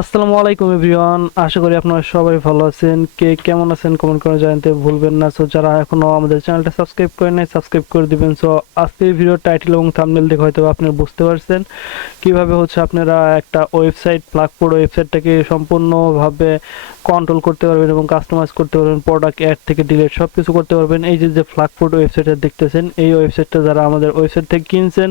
আসসালামু আলাইকুম এভরিওয়ান, আশা করি আপনারা সবাই ভালো আছেন। কে কেমন আছেন কমেন্ট করে জানাতে ভুলবেন না। সো যারা এখনো আমাদের চ্যানেলটা সাবস্ক্রাইব করেন নাই সাবস্ক্রাইব করে দিবেন। সো আজকের ভিডিও টাইটেল এবং থাম্বনেল দেখে হয়তো আপনারা বুঝতে পারছেন কিভাবে হচ্ছে আপনারা একটা ওয়েবসাইট ফ্লাগপোড ওয়েবসাইটটাকে সম্পূর্ণভাবে কন্ট্রোল করতে পারবেন এবং কাস্টমাইজ করতে পারবেন, প্রোডাক্ট অ্যাড থেকে ডিলিট সব কিছু করতে পারবেন। এই যে ফ্লাগপোড ওয়েবসাইটটা দেখতেছেন, এই ওয়েবসাইটটা যারা আমাদের ওয়েবসাইট থেকে কিনছেন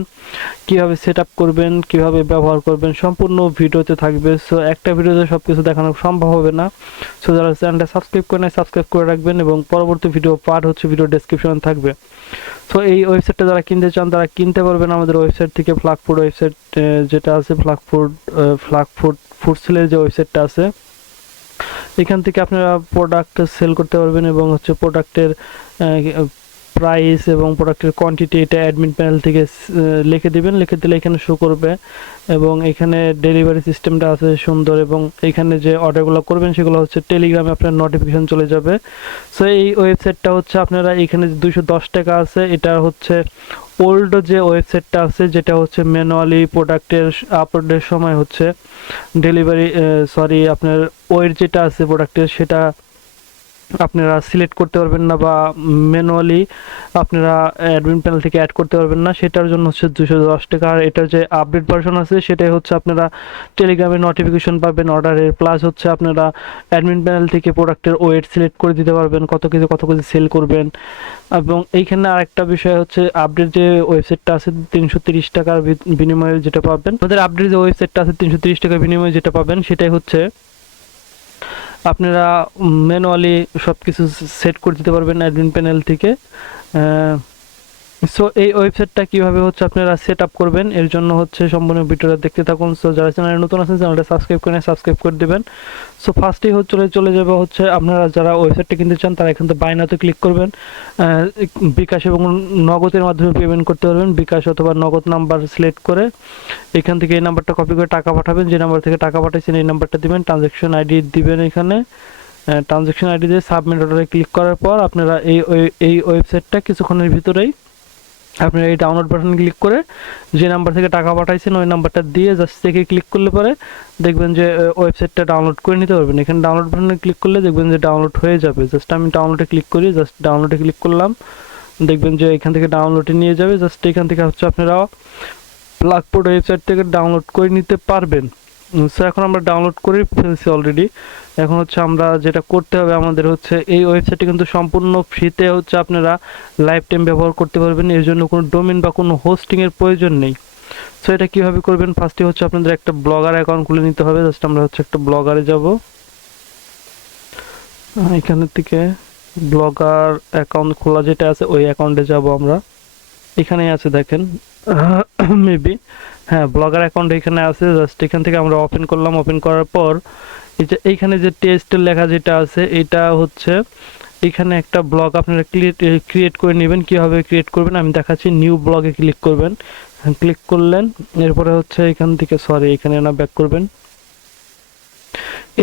কিভাবে সেট আপ করবেন, কিভাবে ব্যবহার করবেন সম্পূর্ণ ভিডিওতে থাকবে। সো একটা ভিডিওতে সব কিছু দেখানো সম্ভব হবে না। সো যারা চ্যানেলটা সাবস্ক্রাইব করে নেয় সাবস্ক্রাইব করে রাখবেন এবং পরবর্তী ভিডিও পার্ট হচ্ছে ভিডিও ডেসক্রিপশনে থাকবে। সো এই ওয়েবসাইটটা যারা কিনতে চান তারা কিনতে পারবেন আমাদের ওয়েবসাইট থেকে। ফ্লাগফুড ওয়েবসাইট যেটা আছে ফ্লাগফুড ফুড সেলের যে ওয়েবসাইটটা আছে, এখান থেকে আপনারা প্রোডাক্ট সেল করতে পারবেন এবং হচ্ছে প্রোডাক্টের প্রাইস এবং প্রোডাক্টের কোয়ান্টিটি এটা অ্যাডমিন প্যানেল থেকে লিখে দিবেন। লিখে দিলে এখানে শো করবে এবং এখানে ডেলিভারি সিস্টেমটা আছে সুন্দর, এবং এখানে যে অর্ডারগুলো করবেন সেগুলো হচ্ছে টেলিগ্রামে আপনার নোটিফিকেশন চলে যাবে। সো এই ওয়েবসাইটটা হচ্ছে আপনারা এখানে 210 টাকা আছে, এটা হচ্ছে ওল্ড যে ওয়েবসাইটটা আছে যেটা হচ্ছে ম্যানুয়ালি প্রোডাক্টের আপলোডের সময় হচ্ছে ডেলিভারি আপনার ওয়ের যেটা আছে প্রোডাক্টের সেটা আপনারা সিলেক্ট করতে পারবেন না বা ম্যানুয়ালি আপনারা অ্যাডমিন প্যানেল থেকে অ্যাড করতে পারবেন না, সেটার জন্য হচ্ছে 210 টাকা। আর এটার যে আপডেট ভার্সন আছে সেটাই হচ্ছে আপনারা টেলিগ্রামে নোটিফিকেশন পাবেন অর্ডারের, প্লাস হচ্ছে আপনারা অ্যাডমিন প্যানেল থেকে প্রোডাক্টের ওয়েট সিলেক্ট করে দিতে পারবেন কত কেজি সেল করবেন। এবং এইখানে আরেকটা বিষয় হচ্ছে আপডেট যে ওয়েবসাইটটা আছে 330 টাকার বিনিময়ে যেটা পাবেন, আমাদের আপডেট যে ওয়েবসাইটটা আছে 330 টাকার বিনিময়ে যেটা পাবেন সেটাই হচ্ছে আপনারা ম্যানুয়ালি সব কিছু সেট করে দিতে পারবেন অ্যাডমিন প্যানেল থেকে। সো এই ওয়েবসাইটটা কিভাবে হচ্ছে আপনারা সেট আপ করবেন এর জন্য হচ্ছে সম্পূর্ণ ভিডিওটা দেখতে থাকুন। সো যারা চ্যানেলে নতুন আছেন চ্যানেলটা সাবস্ক্রাইব করে দিবেন। সো ফার্স্টেই চলে যাবে হচ্ছে আপনারা যারা ওয়েবসাইটটা কিনতে চান তারা এখান থেকে বাই নাওতে ক্লিক করবেন। বিকাশ এবং নগদের মাধ্যমে পেমেন্ট করতে পারবেন, বিকাশ অথবা নগদ নাম্বার সিলেক্ট করে এখান থেকে এই নাম্বারটা কপি করে টাকা পাঠাবেন। যে নাম্বার থেকে টাকা পাঠাইছেন এই নাম্বারটা দিবেন, ট্রানজ্যাকশন আইডি দিবেন। এখানে ট্রানজ্যাকশন আইডি দিয়ে সাবমিট অর্ডারে ক্লিক করার পর আপনারা এই ওয়েবসাইটটা কিছুক্ষণের ভিতরেই আপনারা এই ডাউনলোড বাটনে ক্লিক করে যে নাম্বার থেকে টাকা পাঠাইছেন ওই নাম্বারটা দিয়ে জাস্ট চেকে ক্লিক করলে পরে দেখবেন যে ওয়েবসাইটটা ডাউনলোড করে নিতে পারবেন। এখানে ডাউনলোড বাটনে ক্লিক করলে দেখবেন যে ডাউনলোড হয়ে যাবে। জাস্ট আমি ডাউনলোডে ক্লিক করি, জাস্ট ডাউনলোডে ক্লিক করলাম, দেখবেন যে এখান থেকে ডাউনলোডে নিয়ে যাবে। জাস্ট এখান থেকে হচ্ছে আপনারা ফ্লাগপোড ওয়েবসাইট থেকে ডাউনলোড করে নিতে পারবেন। সো এখন আমরা ডাউনলোড করে ফেলছি অলরেডি। এখন হচ্ছে আমরা যেটা করতে হবে আমাদের হচ্ছে এই ওয়েবসাইটটি কিন্তু সম্পূর্ণ ফ্রিতে হচ্ছে আপনারা লাইফ টাইম ব্যবহার করতে পারবেন, এর জন্য কোনো ডোমেন বা কোনো হোস্টিংয়ের প্রয়োজন নেই। সো এটা কীভাবে করবেন, ফার্স্টে হচ্ছে আপনাদের একটা ব্লগার অ্যাকাউন্ট খুলে নিতে হবে। জাস্ট আমরা হচ্ছে একটা ব্লগারে যাব, এখানের থেকে ব্লগার অ্যাকাউন্ট খোলা যেটা আছে ওই অ্যাকাউন্টে যাব আমরা। এখানেই আছে দেখেন মেবি, হ্যাঁ ব্লগার অ্যাকাউন্ট এখানে আছে। জাস্ট এখান থেকে আমরা ওপেন করলাম, ওপেন করার পর এই যে এইখানে যে টেস্টের লেখা যেটা আছে এটা হচ্ছে এখানে একটা ব্লগ আপনারা ক্রিয়েট করে নেবেন। কীভাবে ক্রিয়েট করবেন আমি দেখাচ্ছি। নিউ ব্লগে ক্লিক করবেন, ক্লিক করলেন, এরপরে হচ্ছে এখান থেকে এখানে না ব্যাক করবেন।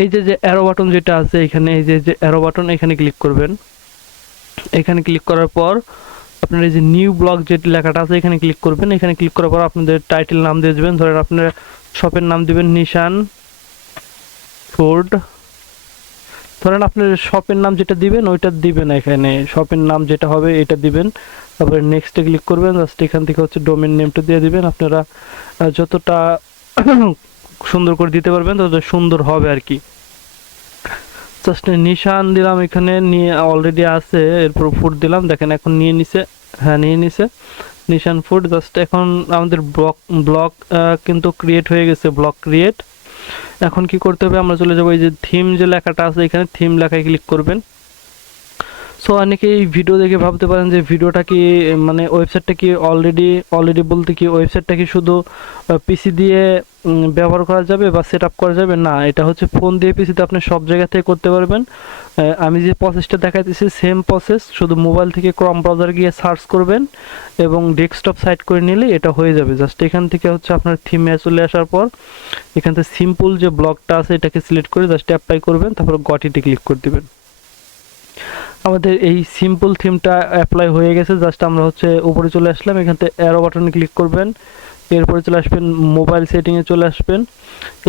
এই যে অ্যারো বাটন যেটা আছে এখানে, এই যে অ্যারো বাটন এখানে ক্লিক করবেন। এখানে ক্লিক করার পর আপনার এই যে নিউ ব্লগ যে লেখাটা আছে এখানে ক্লিক করবেন। এখানে ক্লিক করার পর আপনাদের টাইটেল নাম দিয়ে দেবেন। ধরেন আপনার শপের নাম দিবেন নিশান ফুড। ধরেন আপনার শপের নাম যেটা দিবেন ওইটা দিবেন, এখানে শপের নাম যেটা হবে এটা দিবেন। তারপরে নেক্সটে ক্লিক করবেন। জাস্ট এখান থেকে হচ্ছে ডোমেন নেমটা দিয়ে দিবেন। আপনারা যতটা সুন্দর করে দিতে পারবেন ততটা সুন্দর হবে আর কি। জাস্ট নিশান দিলাম, এখানে নিয়ে অলরেডি আছে, এরপর ফুড দিলাম, দেখেন এখন নিয়ে নিছে, হ্যাঁ নিয়ে নিছে নিশান ফুড। জাস্ট এখন আমাদের ব্লগ কিন্তু ক্রিয়েট হয়ে গেছে, ব্লগ ক্রিয়েট। এখন কি করতে হবে, আমরা চলে যাবো এই যে থিম যে লেখাটা আছে এখানে থিম লেখায় ক্লিক করবেন। সো অনেকে এই ভিডিও দেখে ভাবতে পারেন যে ভিডিওটা কি মানে ওয়েবসাইটটা কি অলরেডি বলতে কি ওয়েবসাইটটা কি শুধু পিসি দিয়ে ব্যবহার করা যাবে বা সেট আপ করা যাবে? না, এটা হচ্ছে ফোন দিয়ে পিসিতে আপনি সব জায়গা থেকে করতে পারবেন। আমি যে প্রসেসটা দেখাইতেছি সেম প্রসেস, শুধু মোবাইল থেকে ক্রোম ব্রাউজার গিয়ে সার্চ করবেন এবং ডেস্কটপ সাইট করে নিলে এটা হয়ে যাবে। জাস্ট এখান থেকে হচ্ছে আপনার থিমে চলে আসার পর এখান থেকে সিম্পল যে ব্লকটা আছে এটাকে সিলেক্ট করে জাস্ট অ্যাপ্লাই করবেন, তারপর গটিতে ক্লিক করে দিবেন। আমাদের এই সিম্পল থিমটা অ্যাপ্লাই হয়ে গেছে। জাস্ট আমরা হচ্ছে উপরে চলে আসলাম, এখান থেকে অ্যারো বাটনে ক্লিক করবেন, এরপরে চলে আসবেন মোবাইল সেটিংয়ে চলে আসবেন।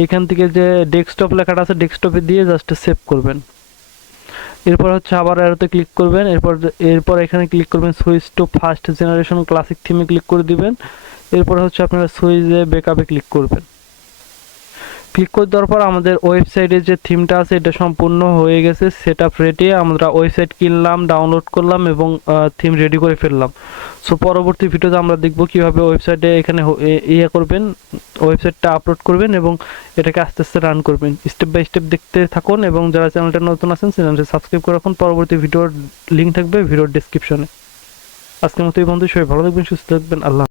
এখান থেকে যে ডেস্কটপ লেখাটা আছে ডেস্কটপে দিয়ে জাস্ট সেভ করবেন। এরপর হচ্ছে আবার অ্যারোতে ক্লিক করবেন। এরপর এখানে ক্লিক করবেন switch to first generation classic থিমে ক্লিক করে দিবেন। এরপর হচ্ছে আপনারা সুইচে ব্যাকআপে ক্লিক করবেন। ক্লিক করে দেওয়ার পর আমাদের ওয়েবসাইটে যে থিমটা আছে এটা সম্পূর্ণ হয়ে গেছে, সেটআপ রেডি। আমরা ওয়েবসাইট কিনলাম, ডাউনলোড করলাম এবং থিম রেডি করে ফেললাম। সো পরবর্তী ভিডিওতে আমরা দেখব কিভাবে ওয়েবসাইটে এখানে ইয়ে করবেন, ওয়েবসাইটটা আপলোড করবেন এবং এটাকে আস্তে আস্তে রান করবেন। স্টেপ বাই স্টেপ দেখতে থাকুন এবং যারা চ্যানেলটা নতুন আছেন চ্যানেলটা সাবস্ক্রাইব করে রাখুন। পরবর্তী ভিডিওর লিঙ্ক থাকবে ভিডিওর ডেসক্রিপশনে। আজকের মতো এই বন্ধু, সবাই ভালো থাকবেন, সুস্থ থাকবেন, আল্লাহ।